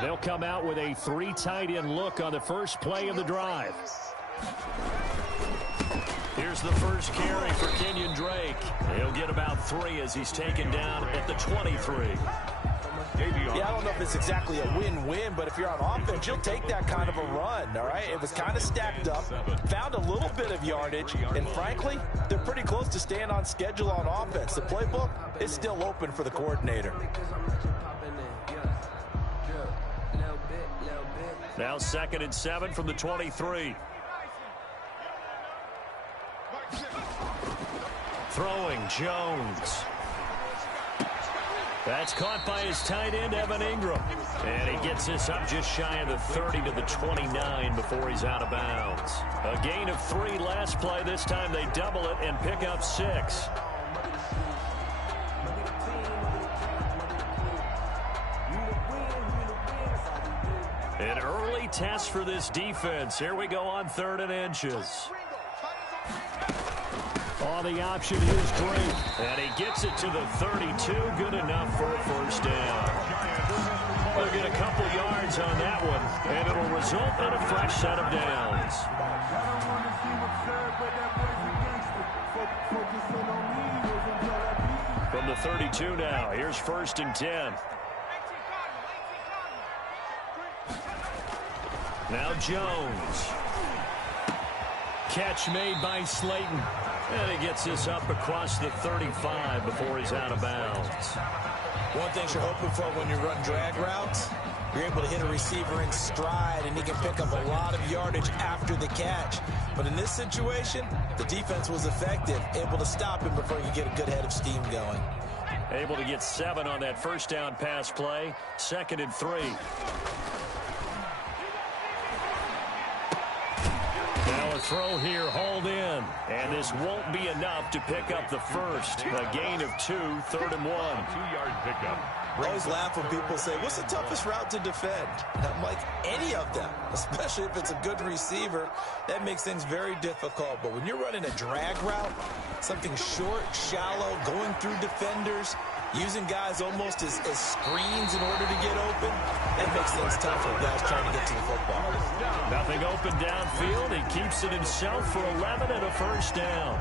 They'll come out with a 3 tight end look on the first play of the drive. Here's the first carry for Kenyon Drake. He'll get about 3 as he's taken down at the 23. Yeah, I don't know if it's exactly a win-win, but if you're on offense, you'll take that kind of a run, all right? It was kind of stacked up, found a little bit of yardage, and frankly, they're pretty close to staying on schedule on offense. The playbook is still open for the coordinator. Now 2nd and 7 from the 23. Throwing, Jones. That's caught by his tight end, Evan Ingram. And he gets this up just shy of the 30 to the 29 before he's out of bounds. A gain of 3 last play. This time they double it and pick up 6. An early test for this defense. Here we go on 3rd and inches. Oh, the option is great. And he gets it to the 32. Good enough for a first down. We'll get a couple yards on that one, and it'll result in a fresh set of downs. From the 32 now, here's 1st and 10. Now Jones. Catch made by Slayton. And he gets this up across the 35 before he's out of bounds. One thing you're hoping for when you run drag routes, you're able to hit a receiver in stride, and he can pick up a lot of yardage after the catch. But in this situation, the defense was effective, able to stop him before he could get a good head of steam going. Able to get 7 on that first down pass play. 2nd and 3. Now a throw here, hauled in. And this won't be enough to pick up the first. A gain of 2, 3rd and 1. 2-yard pickup. I always laugh when people say, what's the toughest route to defend? And I'm like, any of them, especially if it's a good receiver. That makes things very difficult. But when you're running a drag route, something short, shallow, going through defenders, using guys almost as screens in order to get open, that makes things tough for guys trying to get to the football. Nothing open downfield. He keeps it himself for 11 and a first down.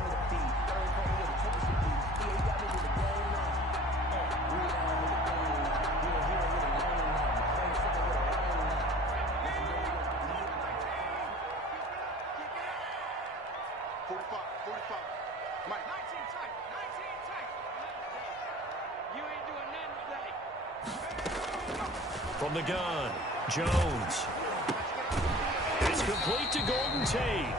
From the gun, Jones. It's complete to Golden Tate.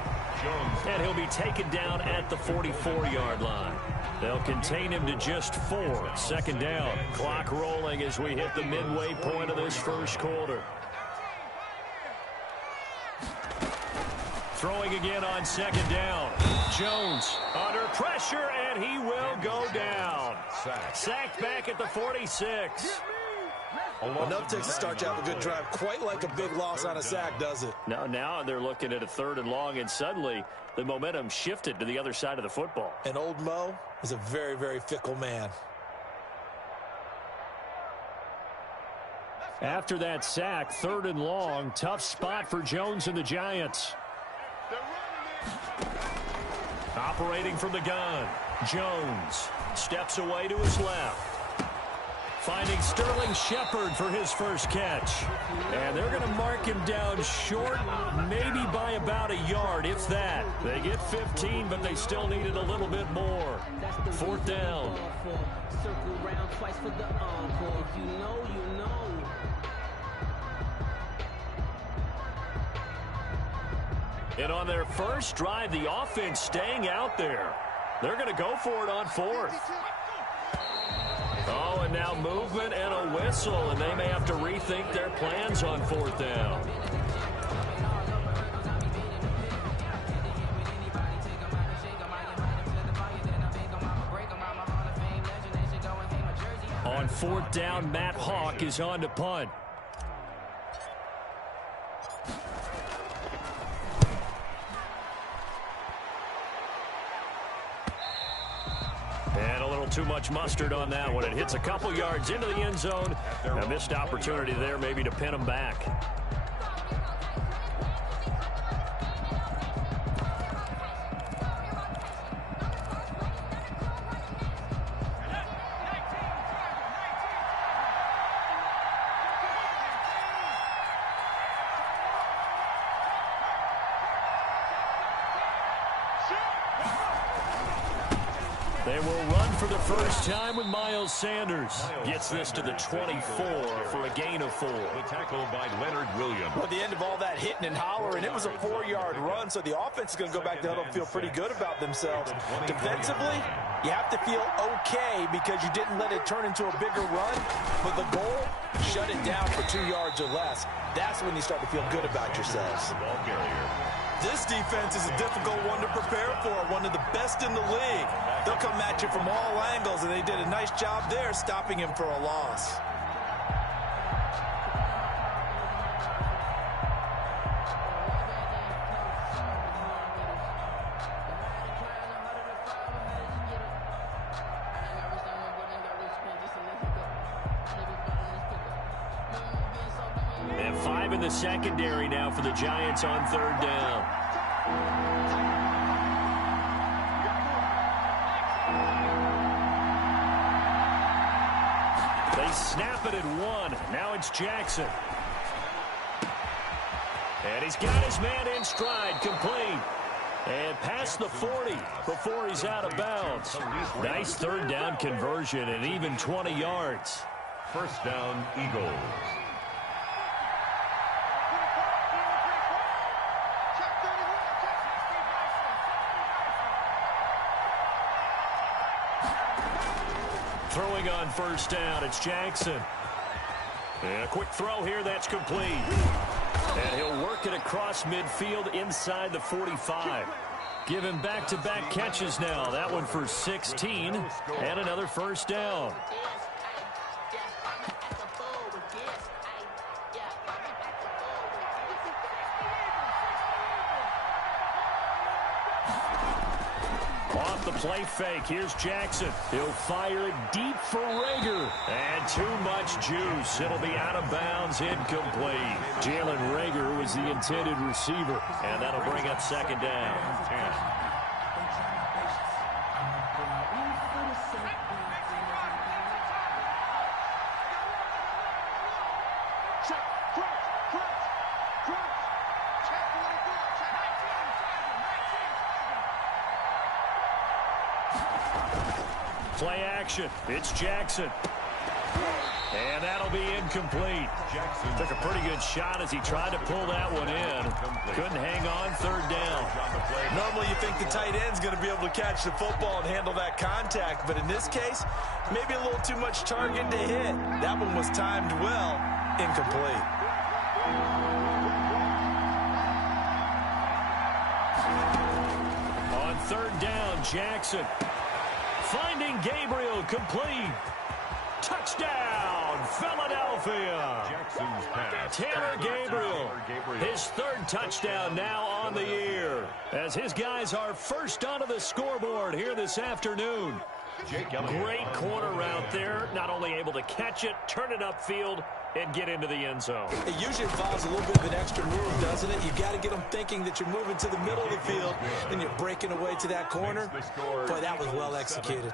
And he'll be taken down at the 44-yard line. They'll contain him to just 4. 2nd down. Clock rolling as we hit the midway point of this first quarter. Throwing again on 2nd down. Jones under pressure, and he will go down. Sacked back at the 46. Enough takes to start to have a good drive. Quite like a big loss on a sack, does it? Now they're looking at a 3rd and long, and suddenly the momentum shifted to the other side of the football. And old Mo is a very, very fickle man. After that sack, 3rd and long, tough spot for Jones and the Giants. Operating from the gun, Jones steps away to his left. Finding Sterling Shepard for his first catch. And they're going to mark him down short, maybe by about a yard, if that. They get 15, but they still needed a little bit more. 4th down. And on their first drive, the offense staying out there. They're going to go for it on 4th. Oh, and now movement and a whistle, and they may have to rethink their plans on 4th down. On 4th down, Matt Hawk is on to punt. And a little too much mustard on that one. It hits a couple yards into the end zone. A missed opportunity there maybe to pin them back. They will run for the first time with Miles Sanders. Gets this to the 24 for a gain of 4. The tackle by Leonard Williams. Well, at the end of all that hitting and hollering, it was a 4-yard run, so the offense is going to go back to huddle and feel pretty good about themselves. Defensively, you have to feel okay because you didn't let it turn into a bigger run, but the goal, shut it down for 2 yards or less. That's when you start to feel good about yourselves. Ball carrier. This defense is a difficult one to prepare for, one of the best in the league. They'll come at you from all angles, and they did a nice job there stopping him for a loss. And 5 in the secondary now for the Giants on 3rd down. They snap it at 1. Now it's Jackson. And he's got his man in stride, complete. And past the 40 before he's out of bounds. Nice 3rd down conversion and even 20 yards. First down, Eagles. Throwing on 1st down, it's Jackson. And a quick throw here, that's complete. And he'll work it across midfield inside the 45. Give him back-to-back catches now. That one for 16 and another 1st down. Off the play fake, here's Jackson. He'll fire it deep for Rager. And too much juice. It'll be out of bounds, incomplete. Jalen Rager was the intended receiver. And that'll bring up 2nd down. 10. Play action. It's Jackson. And that'll be incomplete. Jackson took a pretty good shot as he tried to pull that one in. Couldn't hang on 3rd down. Normally you think the tight end's going to be able to catch the football and handle that contact, but in this case, maybe a little too much target to hit. That one was timed well. Incomplete. On 3rd down, Jackson. Finding Gabriel, complete. Touchdown, Philadelphia. Jackson's pass. Taylor Gabriel, his 3rd touchdown now on the year, as his guys are first onto the scoreboard here this afternoon. Great corner route there, not only able to catch it, turn it upfield, and get into the end zone. It usually involves a little bit of an extra move, doesn't it? You've got to get them thinking that you're moving to the middle of the field, and you're breaking away to that corner. Boy, that was well executed.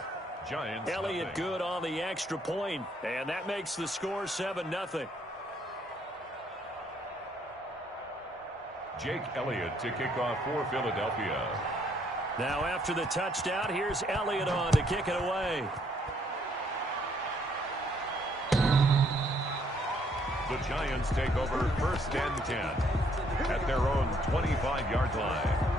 Giants. Elliott good on the extra point, and that makes the score 7-0. Jake Elliott to kick off for Philadelphia. Now after the touchdown, here's Elliott on to kick it away. The Giants take over 1st and 10 at their own 25-yard line.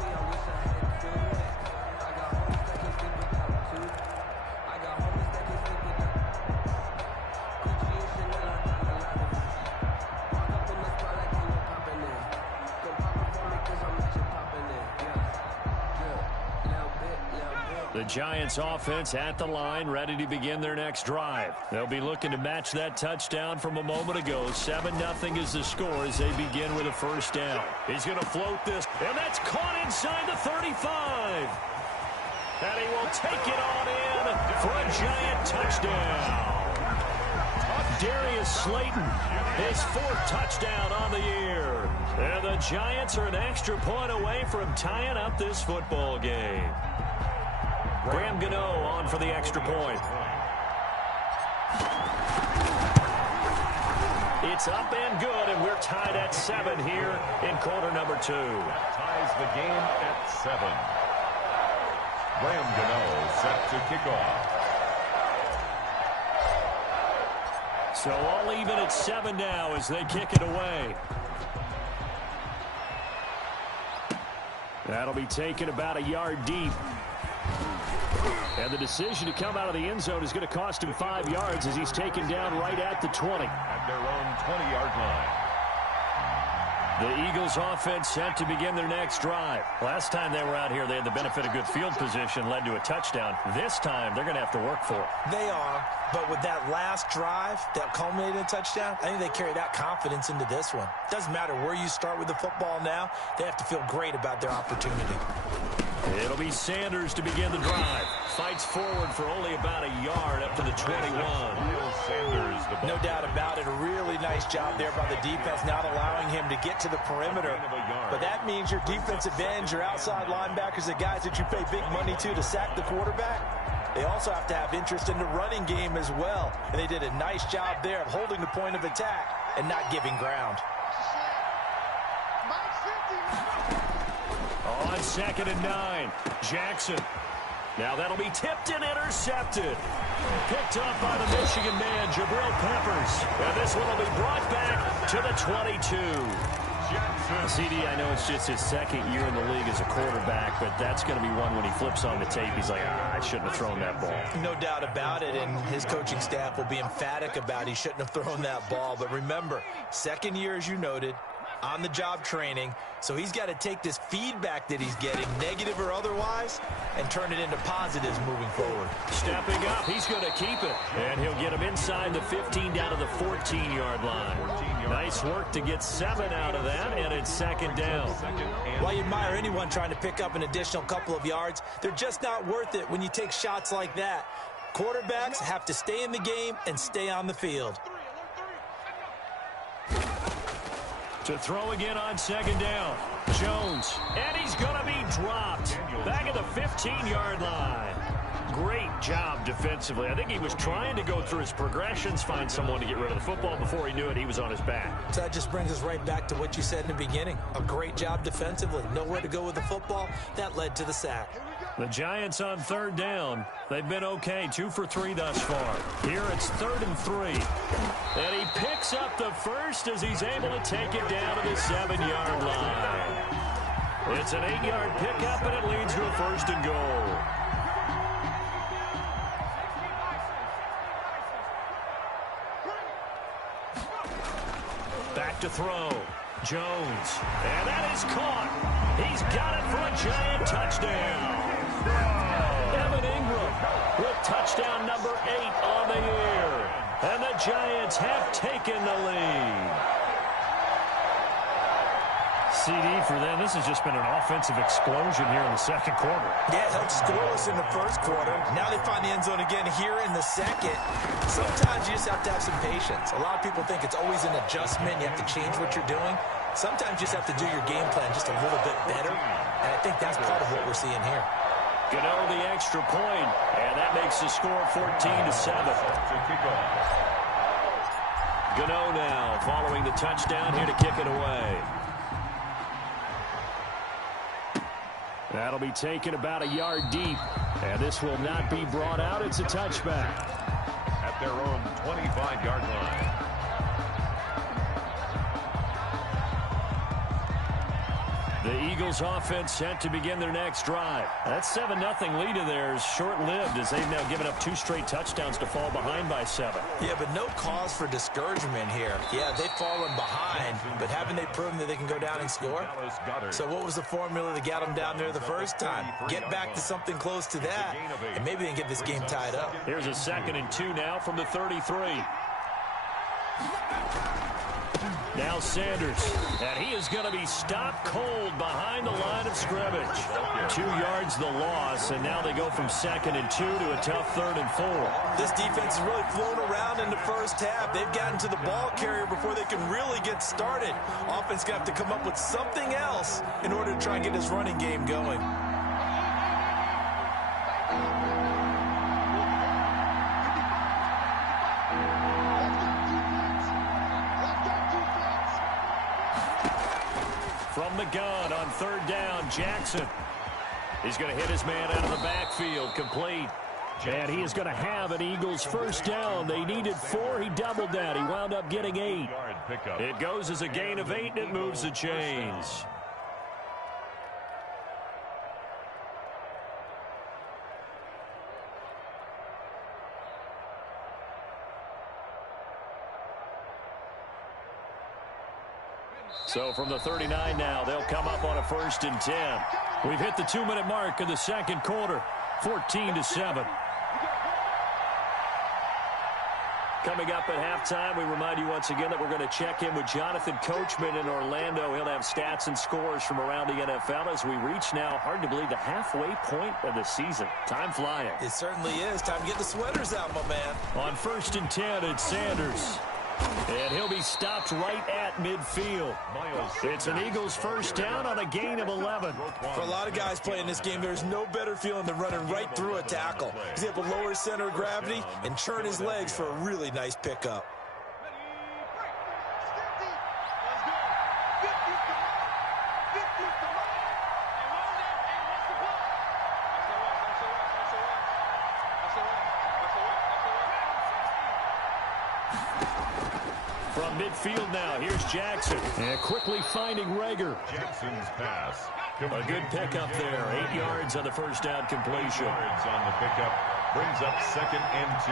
The Giants offense at the line, ready to begin their next drive. They'll be looking to match that touchdown from a moment ago. 7-0 is the score as they begin with a 1st down. He's going to float this, and that's caught inside the 35. And he will take it on in for a Giant touchdown. Darius Slayton, his 4th touchdown on the year. And the Giants are an extra point away from tying up this football game. Graham Gano on for the extra point. It's up and good, and we're tied at 7 here in quarter number 2. That ties the game at 7. Graham Gano set to kick off. So all even at 7 now as they kick it away. That'll be taken about a yard deep. And the decision to come out of the end zone is going to cost him 5 yards as he's taken down right at the 20. At their own 20-yard line. The Eagles offense set to begin their next drive. Last time they were out here, they had the benefit of good field position, led to a touchdown. This time, they're going to have to work for it. They are, but with that last drive that culminated in a touchdown, I think they carry that confidence into this one. Doesn't matter where you start with the football now, they have to feel great about their opportunity. It'll be Sanders to begin the drive. Fights forward for only about a yard up to the 21. Sanders, no doubt about it. A really nice job there by the defense, not allowing him to get to the perimeter. But that means your defensive ends, your outside linebackers, the guys that you pay big money to sack the quarterback, they also have to have interest in the running game as well. And they did a nice job there of holding the point of attack and not giving ground. On 2nd and 9, Jackson. Now that'll be tipped and intercepted. Picked up by the Michigan man, Jabril Peppers. And this one will be brought back to the 22. CD, I know it's just his 2nd year in the league as a quarterback, but that's going to be one when he flips on the tape, he's like, I shouldn't have thrown that ball. No doubt about it, and his coaching staff will be emphatic about he shouldn't have thrown that ball. But remember, 2nd year, as you noted, on-the-job training, so he's got to take this feedback that he's getting, negative or otherwise, and turn it into positives moving forward. Stepping up, he's going to keep it, and he'll get him inside the 15 down to the 14-yard line. Nice work to get 7 out of that, and it's 2nd down. While you admire anyone trying to pick up an additional couple of yards, they're just not worth it when you take shots like that. Quarterbacks have to stay in the game and stay on the field. To throw again on 2nd down. Jones. And he's going to be dropped. Back at the 15-yard line. Great job defensively. I think he was trying to go through his progressions, find someone to get rid of the football. Before he knew it, he was on his back. So that just brings us right back to what you said in the beginning. A great job defensively. Nowhere to go with the football. That led to the sack. The Giants on 3rd down. They've been okay, 2 for 3 thus far. Here it's 3rd and 3. And he picks up the first as he's able to take it down to the 7-yard line. It's an 8-yard pickup, and it leads to a 1st and goal. Back to throw. Jones. And that is caught. He's got it for a Giant touchdown. Evan Ingram with touchdown number 8 on the year. And the Giants have taken the lead. CD for them, this has just been an offensive explosion here in the 2nd quarter. Yeah, it held scoreless in the 1st quarter. Now they find the end zone again here in the 2nd. Sometimes you just have to have some patience. A lot of people think it's always an adjustment. You have to change what you're doing. Sometimes you just have to do your game plan just a little bit better. And I think that's part of what we're seeing here. Gano the extra point, and that makes the score 14-7. Gano now following the touchdown here to kick it away. That'll be taken about a yard deep, and this will not be brought out. It's a touchback. At their own 25-yard line. The Eagles offense set to begin their next drive. That 7-0 lead of theirs short-lived as they've now given up 2 straight touchdowns to fall behind by 7. Yeah, but no cause for discouragement here. Yeah, they've fallen behind, but haven't they proven that they can go down and score? So what was the formula that got them down there the first time? Get back to something close to that, and maybe they can get this game tied up. Here's a 2nd and 2 now from the 33. Now Sanders, and he is going to be stopped cold behind the line of scrimmage. 2 yards the loss, and now they go from 2nd and 2 to a tough 3rd and 4. This defense has really flown around in the first half. They've gotten to the ball carrier before they can really get started. Offense going to have to come up with something else in order to try and get his running game going. From the gun on 3rd down, Jackson. He's going to hit his man out of the backfield, complete. And he is going to have an Eagles first down. They needed 4. He doubled that. He wound up getting 8. It goes as a gain of 8, and it moves the chains. So from the 39 now, they'll come up on a 1st and 10. We've hit the 2-minute mark of the 2nd quarter, 14-7. Coming up at halftime, we remind you once again that we're going to check in with Jonathan Coachman in Orlando. He'll have stats and scores from around the NFL as we reach now, hard to believe, the halfway point of the season. Time flying. It certainly is. Time to get the sweaters out, my man. On 1st and 10, it's Sanders. And he'll be stopped right at midfield. It's an Eagles first down on a gain of 11. For a lot of guys playing this game, there's no better feeling than running right through a tackle. He's able to lower his center of gravity and churn his legs for a really nice pickup. From midfield now, here's Jackson. And quickly finding Rager. Jackson's pass. A good pickup there. 8 yards on the first down completion. 8 yards on the pickup brings up 2nd and 2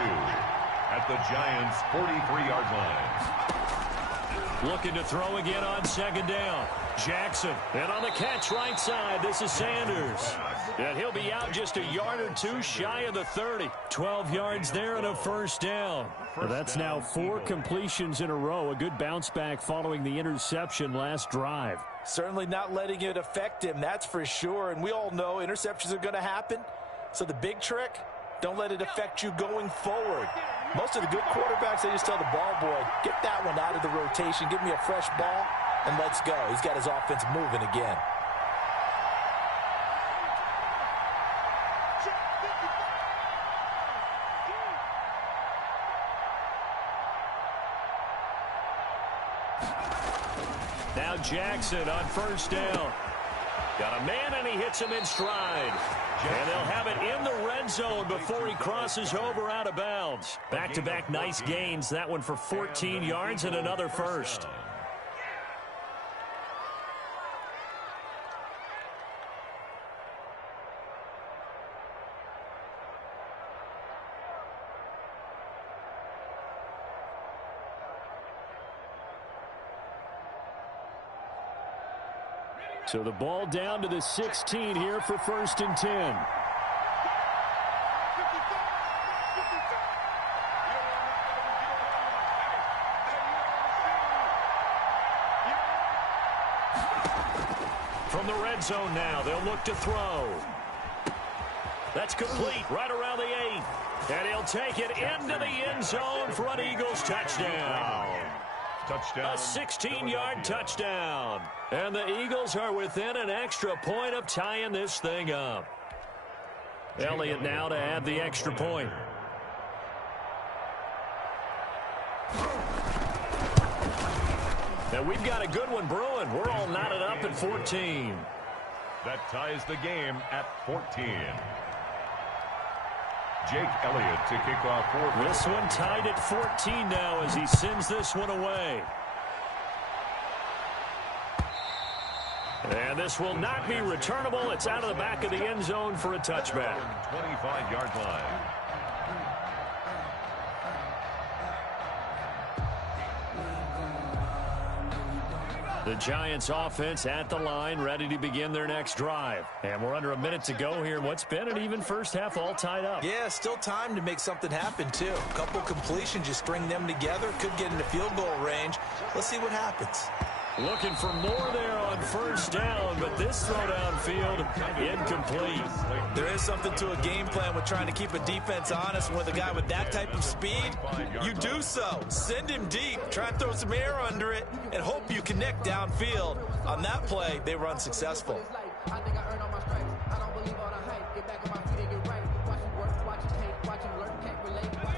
at the Giants' 43-yard line. Looking to throw again on 2nd down. Jackson. And on the catch right side, this is Sanders. And he'll be out just a yard or 2 shy of the 30. 12 yards there and a first down. Well, that's now 4 completions in a row. A good bounce back following the interception last drive. Certainly not letting it affect him, that's for sure. And we all know interceptions are going to happen. So the big trick, don't let it affect you going forward. Most of the good quarterbacks, they just tell the ball boy, get that one out of the rotation, give me a fresh ball, and let's go. He's got his offense moving again. Now Jackson on first down. Got a man, and he hits him in stride. And they'll have it in the red zone before he crosses over out of bounds. Back-to-back nice gains. That one for 14 yards and another first. So the ball down to the 16 here for 1st and 10. From the red zone now, they'll look to throw. That's complete right around the 8. And he'll take it into the end zone for an Eagles touchdown. A 16-yard touchdown. And the Eagles are within an extra point of tying this thing up. Elliott now to add the extra point. Now we've got a good one brewing. We're all knotted up at 14. That ties the game at 14. Jake Elliott to kick off for this one tied at 14 now as he sends this one away. And this will not be returnable. It's out of the back of the end zone for a touchback. 25-yard line. The Giants offense at the line, ready to begin their next drive. And we're under a minute to go here in what's been an even first half, all tied up. Yeah, still time to make something happen, too. A couple completions, just string them together. Could get into field goal range. Let's see what happens. Looking for more there on first down, but this throw downfield incomplete. There is something to a game plan with trying to keep a defense honest. With a guy with that type of speed, you do so. Send him deep, try and throw some air under it, and hope you connect downfield. On that play, they were unsuccessful.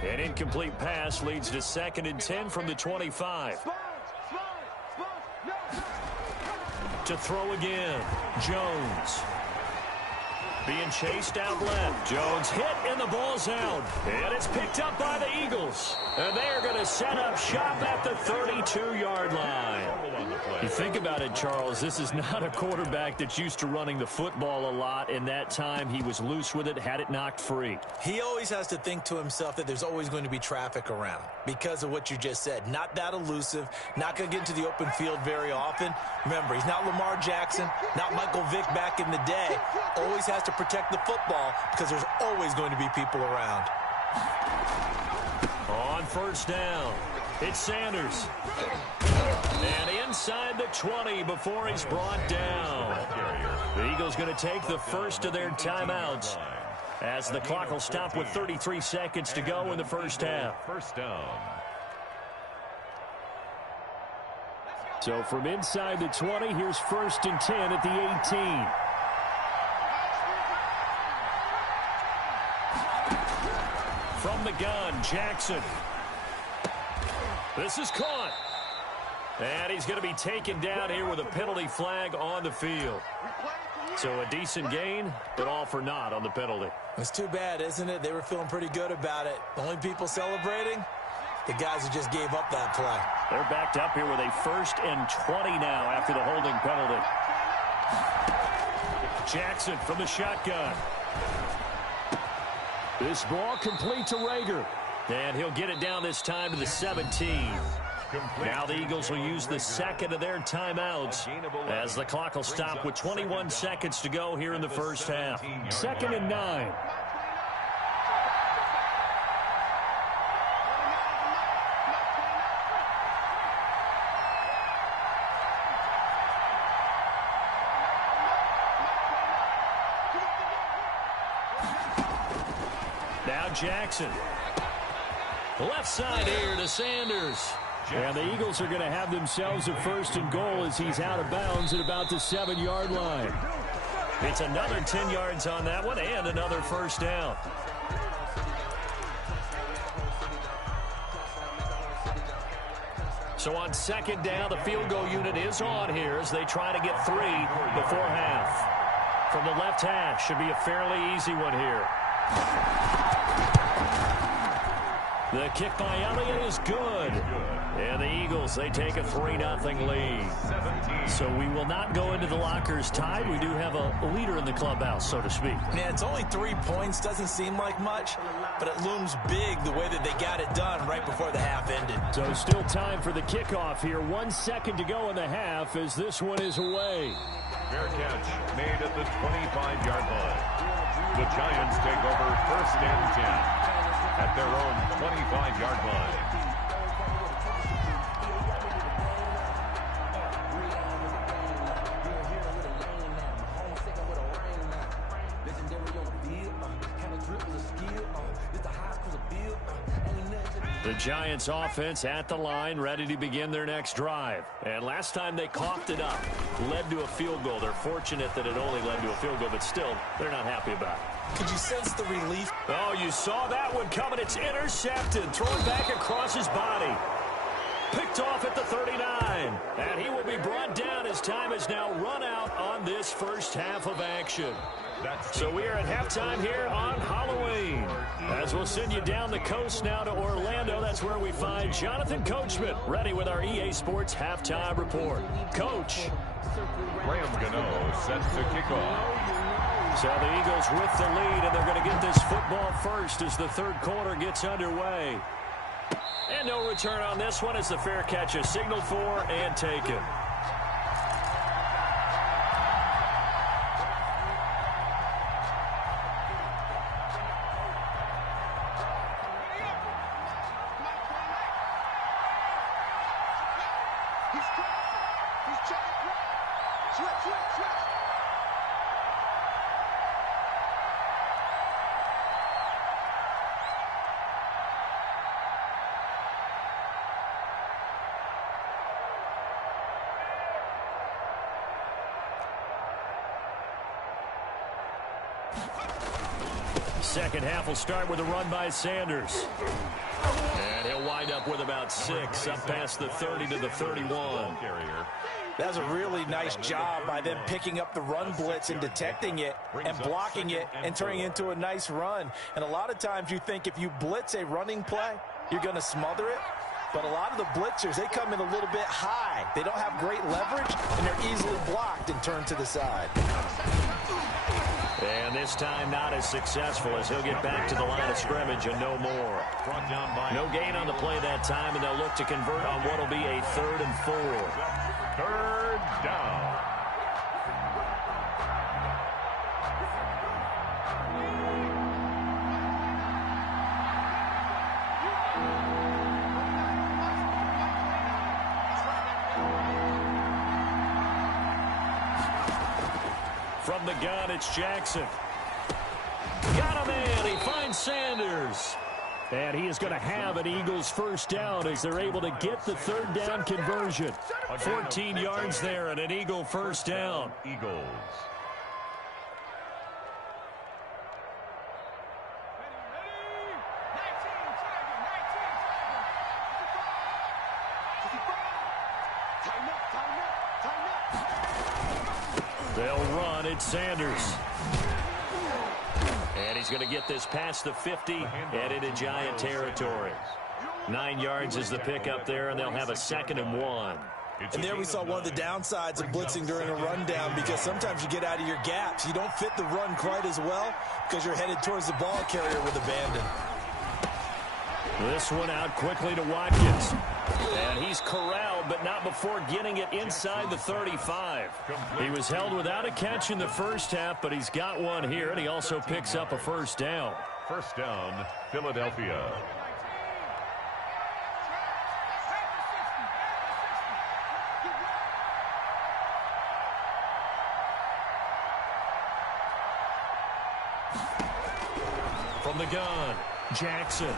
An incomplete pass leads to 2nd and 10 from the 25. To throw again, Jones. Being chased out left. Jones hit and the ball's out. And it's picked up by the Eagles. And they're going to set up shop at the 32-yard line. You think about it, Charles, this is not a quarterback that's used to running the football a lot. In that time, he was loose with it, had it knocked free. He always has to think to himself that there's always going to be traffic around because of what you just said. Not that elusive, not going to get into the open field very often. Remember, he's not Lamar Jackson, not Michael Vick back in the day. Always has to protect the football because there's always going to be people around. On first down, it's Sanders. And inside the 20 before he's brought down. The Eagles going to take the first of their timeouts as the clock will stop with 33 seconds to go in the first half. First down. So from inside the 20, here's 1st and 10 at the 18. From the gun, Jackson. This is caught. And he's going to be taken down here with a penalty flag on the field. So a decent gain, but all for naught on the penalty. It's too bad, isn't it? They were feeling pretty good about it. The only people celebrating, the guys who just gave up that play. They're backed up here with a 1st and 20 now after the holding penalty. Jackson from the shotgun. This ball complete to Rager. And he'll get it down this time to the 17. Now the Eagles will use the 2nd of their timeouts as the clock will stop with 21 seconds to go here in the first half. 2nd and 9. Now Jackson. Left side here to Sanders. And the Eagles are going to have themselves a 1st and goal as he's out of bounds at about the 7-yard line. It's another 10 yards on that one and another first down. So on 2nd down, the field goal unit is on here as they try to get 3 before half. From the left hash, should be a fairly easy one here. The kick by Elliott is good. And the Eagles, they take a 3-0 lead. So we will not go into the lockers tied. We do have a leader in the clubhouse, so to speak. Yeah, it's only 3 points. Doesn't seem like much, but it looms big the way that they got it done right before the half ended. So still time for the kickoff here. 1 second to go in the half as this one is away. Fair catch made at the 25-yard line. The Giants take over 1st and 10 at their own 25-yard line. The Giants offense at the line, ready to begin their next drive. And last time they coughed it up, led to a field goal. They're fortunate that it only led to a field goal, but still, they're not happy about it. Could you sense the relief? Oh, you saw that one coming. It's intercepted. Thrown back across his body. Picked off at the 39. And he will be brought down as time is now run out on this first half of action. So we are at halftime here on Halloween. As we'll send you down the coast now to Orlando. That's where we find Jonathan Coachman ready with our EA Sports halftime report. Coach. Graham Gano sets the kickoff. So the Eagles with the lead, and they're going to get this football first as the third quarter gets underway. And no return on this one as the fair catch is signaled for and taken. Second half will start with a run by Sanders. And he'll wind up with about 6, up past the 30 to the 31. That's a really nice job by them picking up the run blitz and detecting it and blocking it and turning it into a nice run. And a lot of times you think if you blitz a running play, you're going to smother it. But a lot of the blitzers, they come in a little bit high. They don't have great leverage, and they're easily blocked and turned to the side. And this time not as successful as he'll get back to the line of scrimmage and no more. No gain on the play that time, and they'll look to convert on what will be a 3rd and 4. 3rd down. From the gun, it's Jackson. Got him in. He finds Sanders. And he is going to have an Eagles first down as they're able to get the 3rd down conversion. 14 yards there and an Eagle first down. Eagles. They'll run. It's Sanders. And he's going to get this past the 50 and into Giant territory. 9 yards is the pickup there, and they'll have a 2nd and 1. And there we saw one of the downsides of blitzing during a rundown, because sometimes you get out of your gaps. You don't fit the run quite as well because you're headed towards the ball carrier with abandon. This one out quickly to Watkins. And he's corralled, but not before getting it inside the 35. He was held without a catch in the first half, but he's got one here, and he also picks up a first down. First down, Philadelphia. From the gun, Jackson.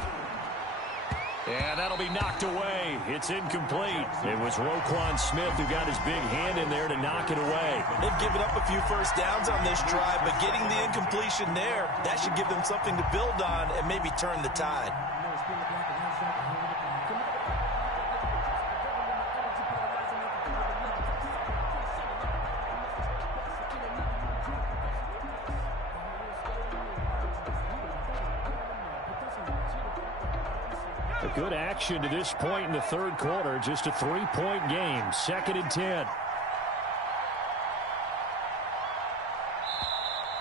And that'll be knocked away. It's incomplete. It was Roquan Smith who got his big hand in there to knock it away. They've given up a few first downs on this drive, but getting the incompletion there, that should give them something to build on and maybe turn the tide. Good action to this point in the 3rd quarter. Just a 3-point game. 2nd and 10.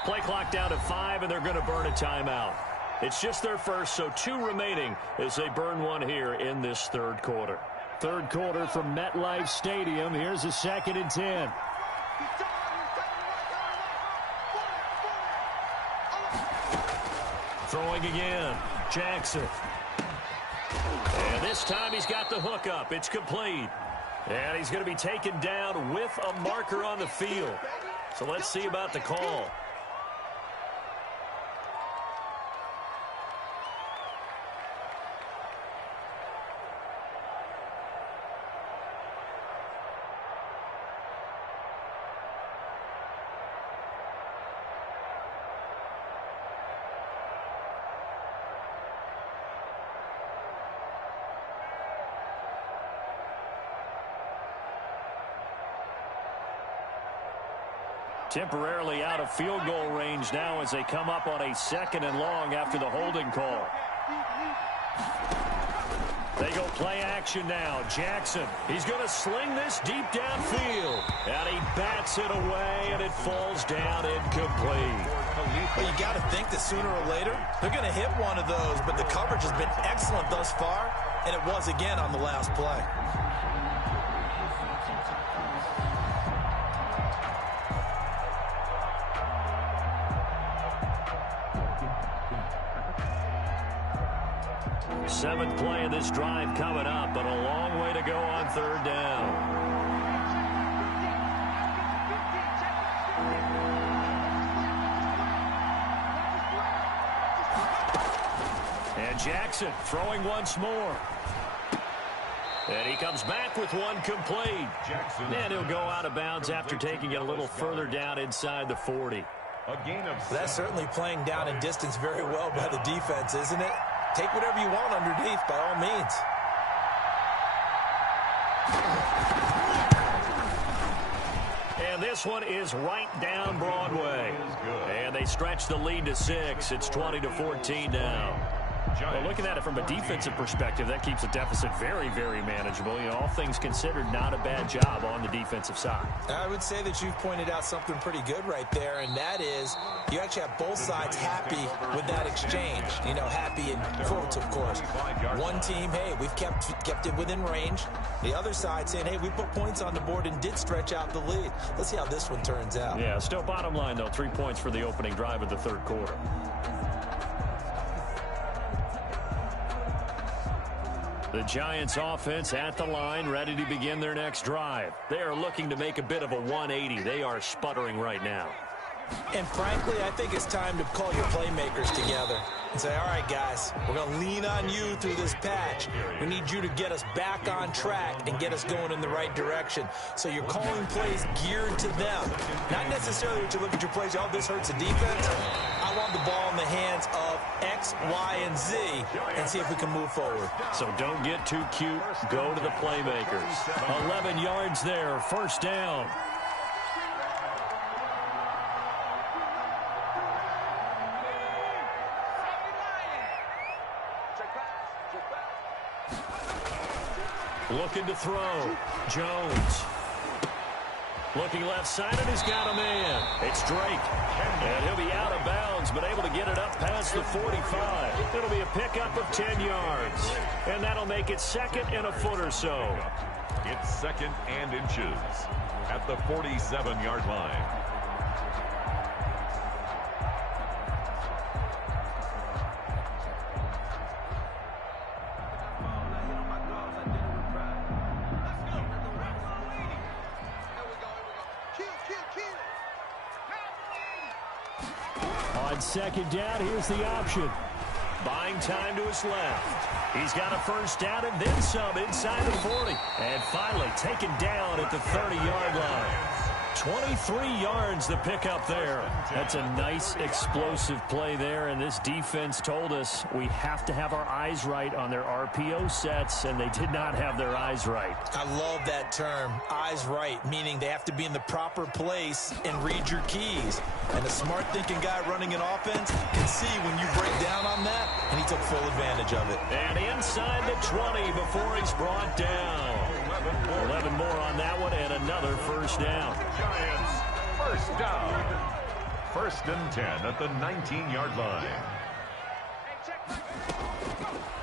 Play clock down to 5, and they're going to burn a timeout. It's just their first, so 2 remaining as they burn one here in this 3rd quarter. 3rd quarter from MetLife Stadium. Here's a 2nd and 10. Throwing again. Jackson. And this time he's got the hook up. It's complete. And he's going to be taken down with a marker on the field. So let's see about the call. Temporarily out of field goal range now as they come up on a 2nd and long after the holding call. They go play action now. Jackson, he's going to sling this deep downfield. And he bats it away, and it falls down incomplete. Well, you got to think that sooner or later they're going to hit one of those, but the coverage has been excellent thus far, and it was again on the last play. Seventh play of this drive coming up, but a long way to go on 3rd down. And Jackson throwing once more. And he comes back with one complete. And he'll go out of bounds after taking it a little further down inside the 40. That's certainly playing down in distance very well by the defense, isn't it? Take whatever you want underneath by all means. And this one is right down Broadway. And they stretch the lead to 6. It's 20-14 now. Well, looking at it from a defensive perspective, that keeps the deficit very, very manageable. You know, all things considered, not a bad job on the defensive side. I would say that you've pointed out something pretty good right there, and that is you actually have both sides happy with that exchange. You know, happy in quotes, of course. One team, hey, we've kept it within range. The other side saying, hey, we put points on the board and did stretch out the lead. Let's see how this one turns out. Yeah, still bottom line, though, 3 points for the opening drive of the third quarter. The Giants offense at the line, ready to begin their next drive. They are looking to make a bit of a 180. They are sputtering right now. And frankly, I think it's time to call your playmakers together and say, all right, guys, we're going to lean on you through this patch. We need you to get us back on track and get us going in the right direction. So you're calling plays geared to them. Not necessarily that you look at your plays, oh, this hurts the defense. I want the ball in the hands of X, Y, and Z and see if we can move forward. So don't get too cute. Go to the playmakers. 11 yards there, first down. Looking to throw. Jones. Looking left side, and he's got a man. It's Drake. And he'll be out of bounds, but able to get it up past the 45. It'll be a pickup of 10 yards. And that'll make it second and a foot or so. It's second and inches at the 47-yard line. On second down, here's the option. Buying time to his left. He's got a first down and then some inside the 40. And finally taken down at the 30-yard line. 23 yards the pickup there. That's a nice explosive play there, and this defense told us we have to have our eyes right on their RPO sets, and they did not have their eyes right. I love that term, eyes right, meaning they have to be in the proper place and read your keys. And a smart thinking guy running an offense can see when you break down on that, and he took full advantage of it. And inside the 20 before he's brought down. 11 more on that one, and another first down. Giants, first down. First and 10 at the 19-yard line.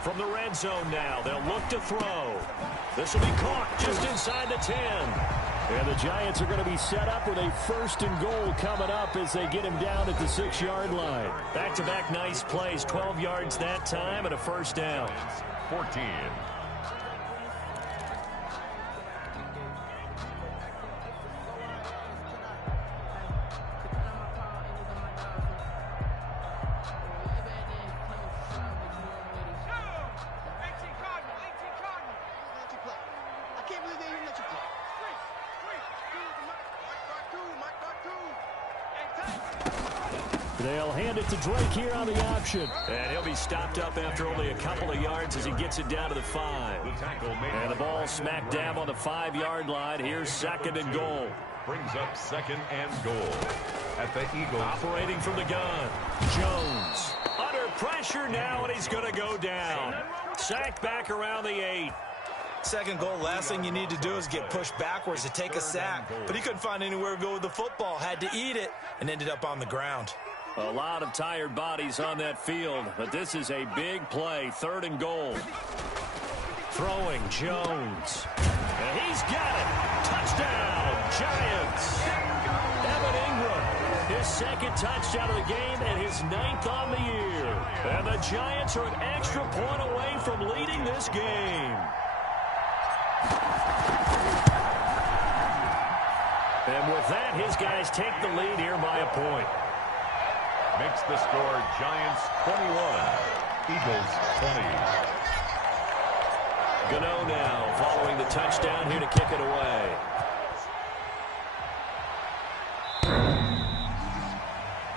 From the red zone now, they'll look to throw. This will be caught just inside the 10. And the Giants are going to be set up with a first and goal coming up as they get him down at the 6-yard line. Back-to-back nice plays, 12 yards that time and a first down. 14. They'll hand it to Drake here on the option. And he'll be stopped up after only a couple of yards as he gets it down to the 5. And the ball smack dab on the 5-yard line. Here's second and goal. Brings up second and goal at the Eagles. Operating from the gun. Jones. Under pressure now, and he's going to go down. Sacked back around the 8. Second goal, last thing you need to do is get pushed backwards to take a sack. But he couldn't find anywhere to go with the football. Had to eat it and ended up on the ground. A lot of tired bodies on that field, but this is a big play. Third and goal. Throwing, Jones. And he's got it. Touchdown, Giants. Evan Ingram, his second touchdown of the game and his 9th on the year. And the Giants are an extra point away from leading this game. And with that, his guys take the lead here by a point. Makes the score Giants 21, Eagles 20. Gano now following the touchdown here to kick it away.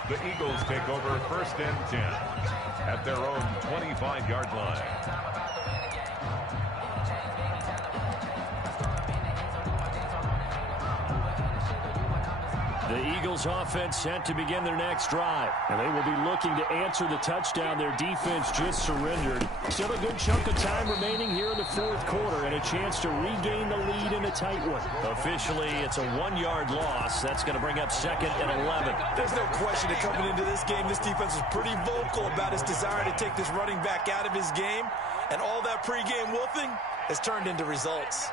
The Eagles take over 1st and 10 at their own 25-yard line. The Eagles offense set to begin their next drive, and they will be looking to answer the touchdown their defense just surrendered. Still a good chunk of time remaining here in the 4th quarter and a chance to regain the lead in a tight one. Officially, it's a 1-yard loss. That's going to bring up 2nd and 11. There's no question that coming into this game, this defense was pretty vocal about its desire to take this running back out of his game, and all that pregame wolfing has turned into results.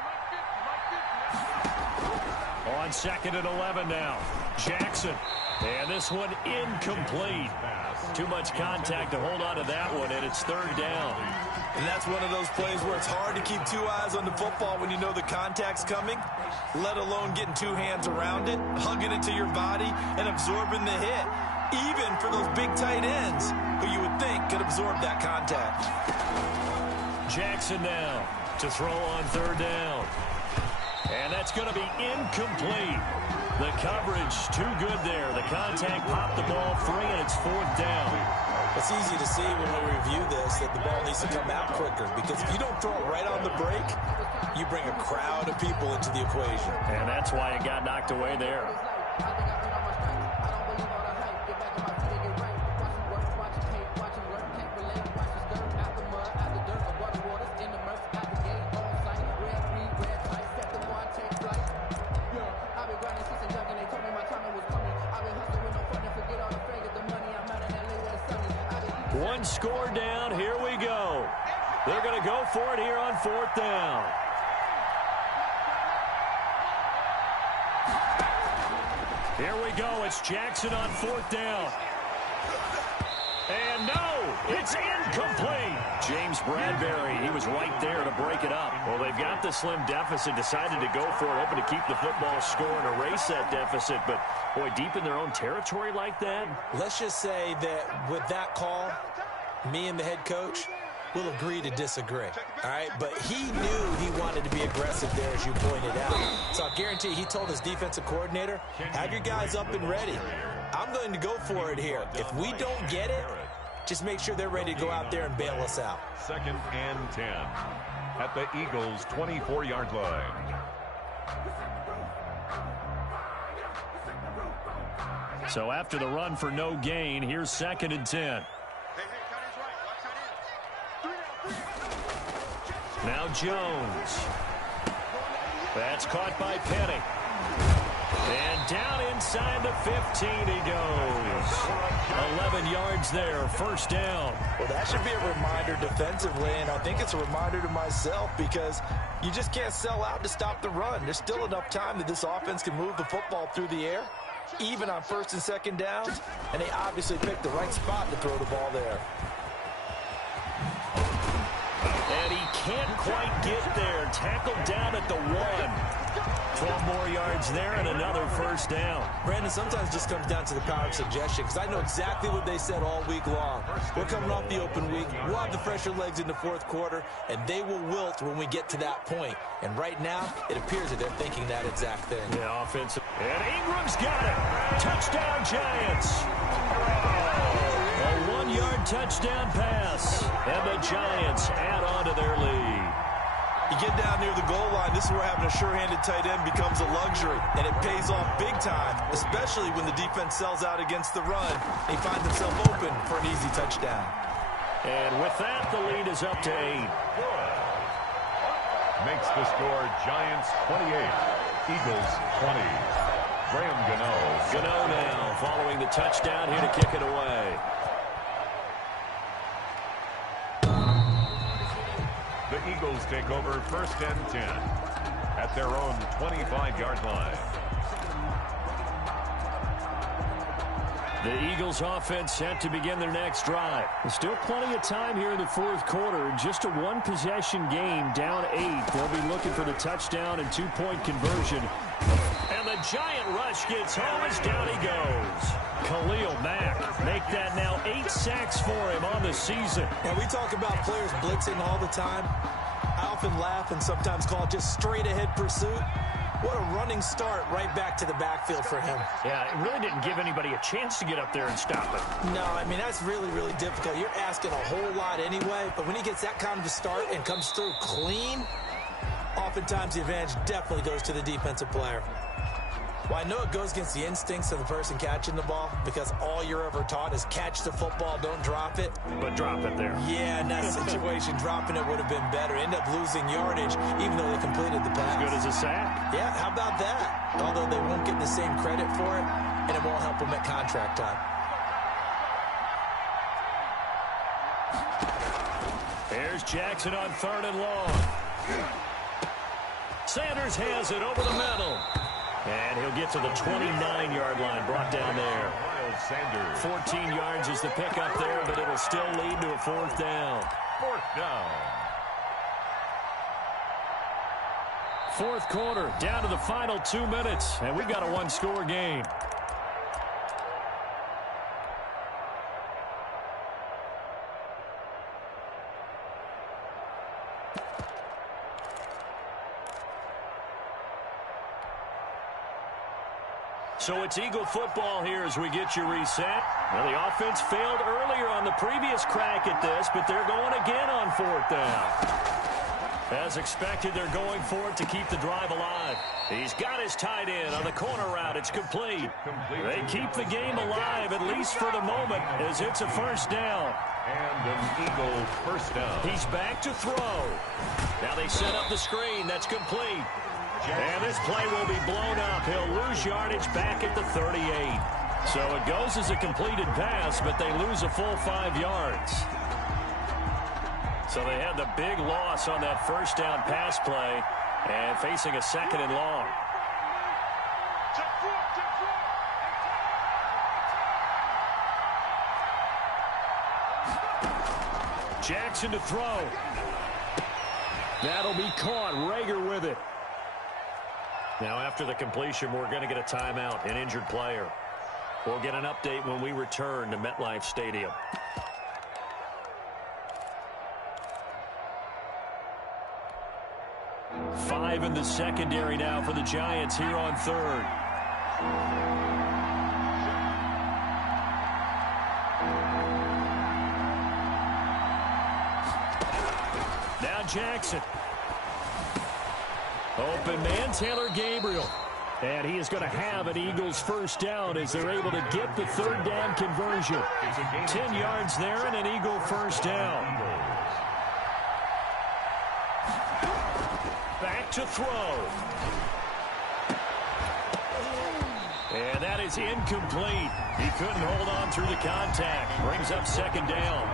On 2nd and 11 now. Jackson. And this one incomplete. Too much contact to hold on to that one, and it's 3rd down. And that's one of those plays where it's hard to keep 2 eyes on the football when you know the contact's coming, let alone getting 2 hands around it, hugging it to your body, and absorbing the hit, even for those big tight ends who you would think could absorb that contact. Jackson now to throw on 3rd down. And that's going to be incomplete. The coverage too good there. The contact popped the ball free, and it's 4th down. It's easy to see when we review this that the ball needs to come out quicker, because if you don't throw it right on the break, you bring a crowd of people into the equation. And that's why it got knocked away there. One score down. Here we go. They're going to go for it here on 4th down. Here we go. It's Jackson on 4th down. And no, it's incomplete. James Bradbury, he was right there to break it up. Well, they've got the slim deficit, decided to go for it, hoping to keep the football score and erase that deficit. But, boy, deep in their own territory like that. Let's just say that with that call, me and the head coach will agree to disagree, all right? But he knew he wanted to be aggressive there, as you pointed out. So I'll guarantee he told his defensive coordinator, have your guys up and ready. I'm going to go for it here. If we don't get it, just make sure they're ready to go out there and bail us out. 2nd and 10 at the Eagles' 24-yard line. So after the run for no gain, here's 2nd and 10. Now Jones. That's caught by Penny. And down inside the 15 he goes. 11 yards there, 1st down. Well, that should be a reminder defensively, and I think it's a reminder to myself, because you just can't sell out to stop the run. There's still enough time that this offense can move the football through the air, even on 1st and 2nd downs, and they obviously picked the right spot to throw the ball there. And he can't quite get there. Tackled down at the 1. 12 more yards there and another 1st down. Brandon, sometimes it just comes down to the power of suggestion, because I know exactly what they said all week long. We're coming off the open week. We'll have the fresher legs in the 4th quarter, and they will wilt when we get to that point. And right now, it appears that they're thinking that exact thing. Yeah, offensive. And Ingram's got it. Touchdown, Giants. A 1-yard touchdown pass. And the Giants add on to their lead. You get down near the goal line, this is where having a sure-handed tight end becomes a luxury, and it pays off big time, especially when the defense sells out against the run. He finds himself open for an easy touchdown. And with that, the lead is up to 8. Makes the score Giants 28, Eagles 20. Graham Gano. Gano now following the touchdown here to kick it away. The Eagles take over 1st and 10 at their own 25-yard line. The Eagles offense set to begin their next drive. There's still plenty of time here in the 4th quarter. Just a 1-possession game, down 8. They'll be looking for the touchdown and 2-point conversion. And the giant rush gets home as down he goes. Khalil Mack make that now 8 sacks for him on the season. And we talk about players blitzing all the time. I often laugh and sometimes call it just straight-ahead pursuit. What a running start right back to the backfield for him. Yeah, it really didn't give anybody a chance to get up there and stop it. No, I mean, that's really, really difficult. You're asking a whole lot anyway, but when he gets that kind of a start and comes through clean, oftentimes the advantage definitely goes to the defensive player. Well, I know it goes against the instincts of the person catching the ball because all you're ever taught is catch the football, don't drop it. But drop it there. Yeah, in that situation, dropping it would have been better. End up losing yardage, even though they completed the pass. As good as a sack. Yeah, how about that? Although they won't get the same credit for it, and it won't help them at contract time. There's Jackson on 3rd and long. Sanders has it over the middle. And he'll get to the 29-yard line, brought down there. 14 yards is the pickup there, but it'll still lead to a 4th down. 4th down. 4th quarter, down to the final 2 minutes, and we've got a 1-score game. So it's Eagle football here as we get you reset. Well, the offense failed earlier on the previous crack at this, but they're going again on 4th down. As expected, they're going for it to keep the drive alive. He's got his tight end on the corner route. It's complete. They keep the game alive, at least for the moment, as it's a 1st down. And an Eagle 1st down. He's back to throw. Now they set up the screen. That's complete. And this play will be blown up. He'll lose yardage back at the 38. So it goes as a completed pass, but they lose a full 5 yards. So they had the big loss on that 1st down pass play and facing a 2nd and long. Jackson to throw. That'll be caught. Rager with it. Now, after the completion, we're going to get a timeout, an injured player. We'll get an update when we return to MetLife Stadium. Five in the secondary now for the Giants here on 3rd. Now Jackson. Open man, Taylor Gabriel. And he is going to have an Eagles 1st down as they're able to get the 3rd down conversion. 10 yards there and an Eagle 1st down. Back to throw. And that is incomplete. He couldn't hold on through the contact. Brings up 2nd down.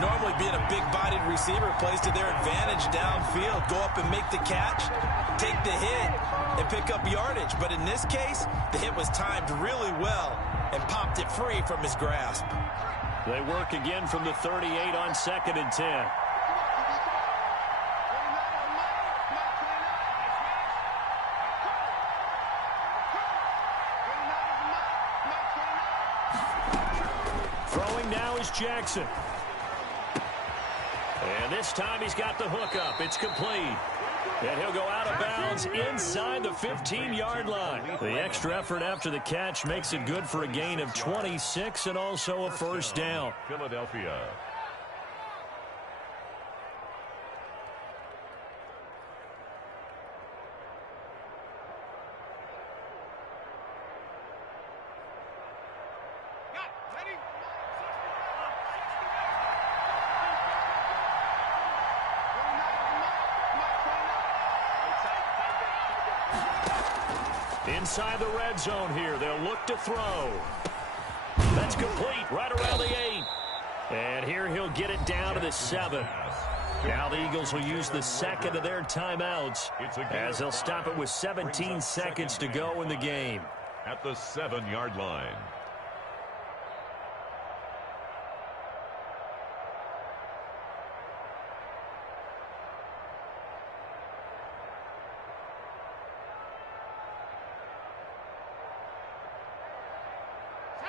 Normally being a big-bodied receiver plays to their advantage downfield. Go up and make the catch, take the hit, and pick up yardage. But in this case, the hit was timed really well and popped it free from his grasp. They work again from the 38 on 2nd and 10. Throwing now is Jackson. And this time he's got the hook up. It's complete. And he'll go out of bounds inside the 15-yard line. The extra effort after the catch makes it good for a gain of 26 and also a 1st down. Philadelphia. Inside the red zone here, they'll look to throw. That's complete, right around the 8. And here he'll get it down to the 7. Now the Eagles will use the 2nd of their timeouts as they'll stop it with 17 seconds to go in the game. At the 7-yard line.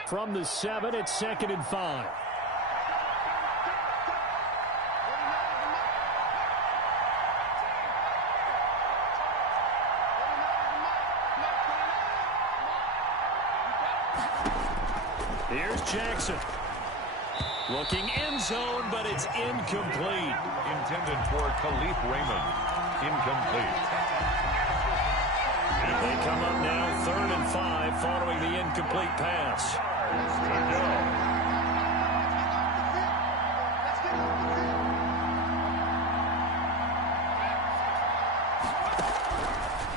From the 7, it's 2nd and 5. Here's Jackson. Looking end zone, but it's incomplete. Intended for Khalif Raymond. Incomplete. And they come up now 3rd and 5 following the incomplete pass.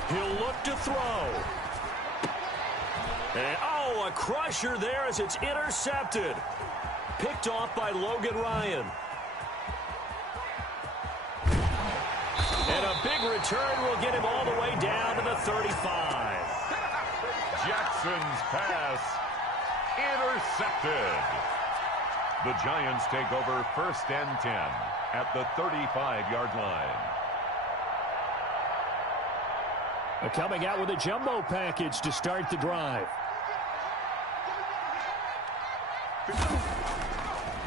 He'll look to throw. And, a crusher there as it's intercepted. Picked off by Logan Ryan. And a big return will get him all the way down to the 35. Jackson's pass intercepted. The Giants take over 1st and 10 at the 35-yard line. Coming out with a jumbo package to start the drive.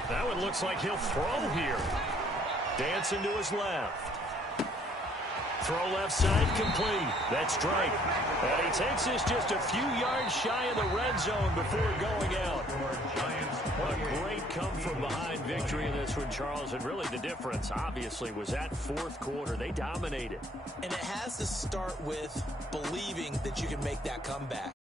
That one looks like he'll throw here. Dancing to his left. Throw left side complete. That's straight. And he takes this just a few yards shy of the red zone before going out. A great come-from-behind victory in this one, Charles. And really the difference, obviously, was that 4th quarter. They dominated. And it has to start with believing that you can make that comeback.